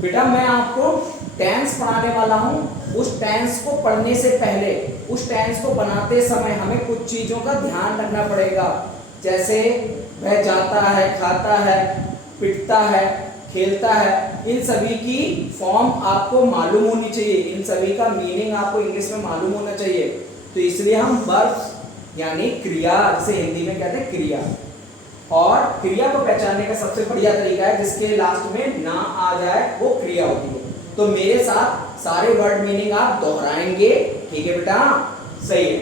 बेटा मैं आपको टेंस पढ़ाने वाला हूँ। उस टेंस को पढ़ने से पहले, उस टेंस को बनाते समय हमें कुछ चीजों का ध्यान रखना पड़ेगा। जैसे वह जाता है, खाता है, पिटता है, खेलता है, इन सभी की फॉर्म आपको मालूम होनी चाहिए, इन सभी का मीनिंग आपको इंग्लिश में मालूम होना चाहिए। तो इसलिए हम वर्ब यानी क्रिया, जिसे हिंदी में कहते हैं क्रिया, और क्रिया को पहचानने का सबसे बढ़िया तरीका है जिसके लास्ट में ना आ जाए वो क्रिया होती है। तो मेरे साथ सारे वर्ड मीनिंग आप दोहराएंगे, ठीक है बेटा? सही है।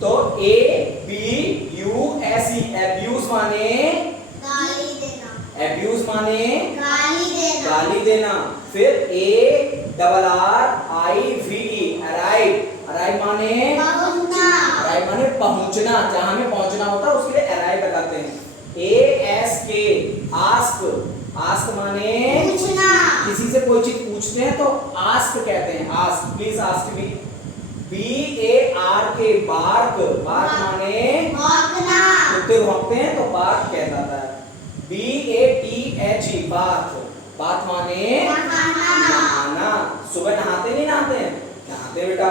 तो ABUSE, एब्यूज माने गाली देना, एब्यूज माने गाली देना, गाली देना। फिर ARRIVE, अराइव, अराइव माने पहुंचना, अराइव माने पहुंचना, जहां हमें पहुंचना होता है उसके लिए अराइव लगाते हैं। ASK, आस्क, आस्क माने पूछना, किसी से कोई चीज पूछते हैं तो आस्क कहते हैं, ask, please ask me. BARK, bark, bark माने भौंकना, कुत्ते भौंकते हैं तो बार्क कहता है। BATHE, बाथ, बाथ माने नहाना, नहाना। सुबह नहाते नहीं नहाते हैं? नहाते बेटा।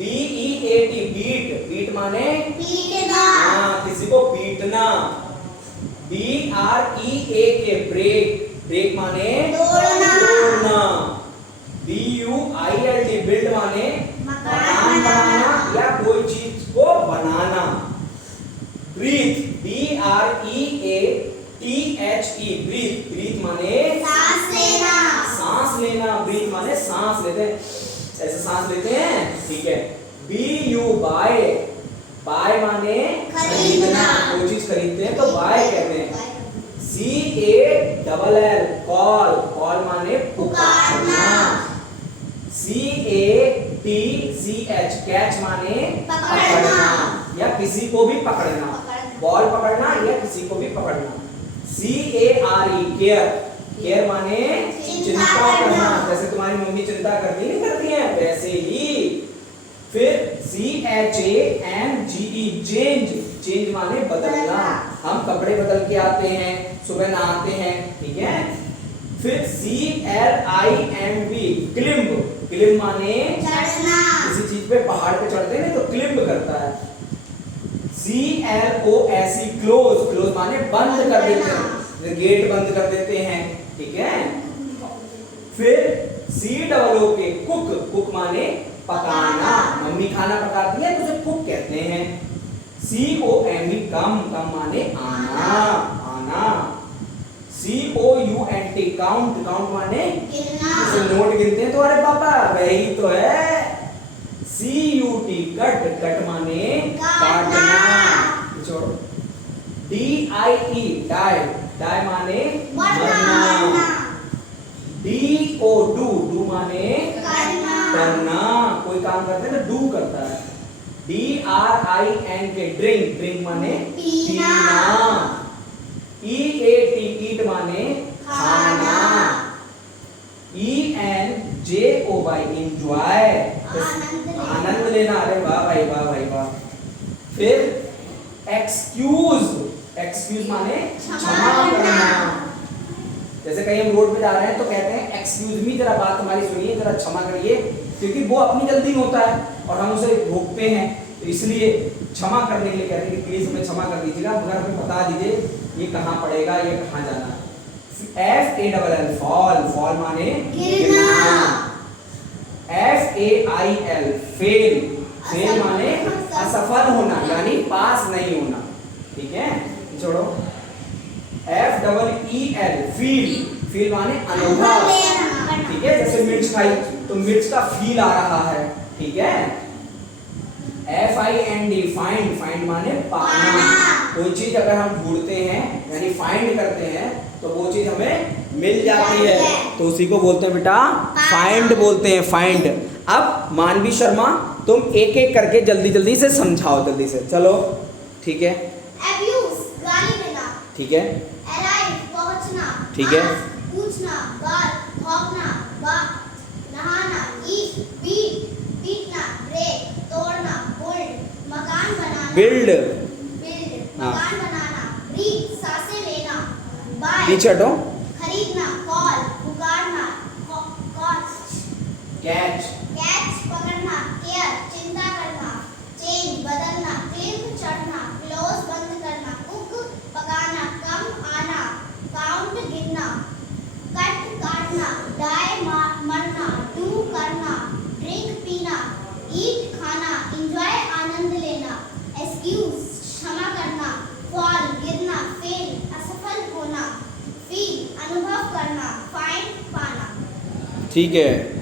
BEAT, बीट, बीट माने पीटना, हाँ, किसी को पीटना। BREAK, ब्रेक, ब्रेक माने दौड़ना, दौड़ना। BUILD, बिल्ड माने मकान बनाना या कोई चीज को बनाना। ब्रीथ, BREATHE, ब्रीथ, ब्रीथ माने सांस लेना, सांस लेना। ब्रीथ माने सांस लेते हैं, ऐसे सांस लेते हैं, ठीक है। BU, बाय, बाय माने खरीदना, कोई चीज खरीदते हैं तो बाय कहते हैं। CALL, कॉल, कॉल माने पुकारना। CATCH, कैच माने पकड़ना या किसी को भी पकड़ना, बॉल पकड़ना या किसी को भी पकड़ना। CARE, केयर, केयर माने चिंता करना, जैसे तुम्हारी मम्मी चिंता करती नहीं करती है वैसे ही। फिर CHANGE, चेंज, चेंज माने बदलना, हम कपड़े बदल के आते हैं, सुबह नहाते हैं, ठीक है। फिर CLIMB, क्लिम्ब, क्लिम्ब माने चढ़ना, किसी चीज पे पहाड़ पे चढ़ते हैं तो क्लिम्ब करता है। CLOSE, क्लोज, क्लोज माने बंद कर देते हैं, गेट बंद कर देते हैं, ठीक है। फिर COOK, कुक, कुक माने पकाना, मम्मी खाना पकाती है तो उसे कुक कहते हैं। COME, कम, कम माने आना, आना। COUNT, काउंट, काउंट माने गिनना, जैसे नोट गिनते हैं तो अरे पापा वही तो है। CUT, कट, कट माने काटना, छोड़ो। DIE, डाई, डाई माने मरना। DO, डू माने करना, करना, कोई काम करते हैं तो डू करता है। DRINK, ड्रिंक, ड्रिंक माने पीना। EAT, ईट माने खाना। ENJOY, एंजॉय, आनंद लेना। अरे वाह भाई, वाह भाई वाह। फिर एक्सक्यूज, एक्सक्यूज माने क्षमा करना। जैसे कहीं हम रोड पे जा रहे हैं तो कहते हैं एक्सक्यूज मी, जरा बात हमारी सुनिए, जरा क्षमा करिए, क्योंकि वो अपनी गलती में होता है और हम उसे रोकते हैं, तो इसलिए क्षमा करने के लिए कहते हैं कि प्लीज हमें क्षमा कर दीजिएगा, मगर हमें बता दीजिए ये कहाँ पड़ेगा, ये कहाँ जाना है। FALL, फॉल, फॉल माने गिरना। FAIL, फेल, फेल माने असफल होना यानी पास नहीं होना, ठीक है। छोड़ो। FEEL, फील, फील माने अनुभव, ठीक है। जैसे मिर्च खाई तो मिर्च का फील आ रहा है, ठीक है। FIND, फाइंड, फाइंड माने पाना। कोई चीज अगर हम ढूंढते हैं यानी फाइंड करते हैं तो वो चीज हमें मिल जाती है, तो उसी को बोलते हैं बेटा फाइंड बोलते हैं, फाइंड। अब मानवी शर्मा तुम एक एक करके जल्दी जल्दी से समझाओ, जल्दी से चलो, ठीक है। अब्यूज, गाली देना, ठीक है, अराइव, पहुंचना, ठीक है। पूछना, गाल, भौंकना, नहाना, ईट, बीट, पीटना, ब्रेक, तोड़ना, मकान बनाना, बिल्ड, हाँ। मकान बनाना, ब्रीथ, सांसें लेना, बाय, पीछे हटो। खरीदना, कॉल, पुकारना, कैच, कैच पकड़ना, केयर चिंता करना, चेंज बदलना, क्लिप चढ़ना, क्लोज बंद करना, कुक पकाना, कम आना, काउंट गिनना, कट काटना, डाई मरना, डू करना, ड्रिंक पीना, ईट खाना, एंजॉय आनंद लेना, एक्सक्यूज क्षमा करना, फॉल गिरना, फेल असफल होना, फील अनुभव करना, फाइंड पाना। ठीक है।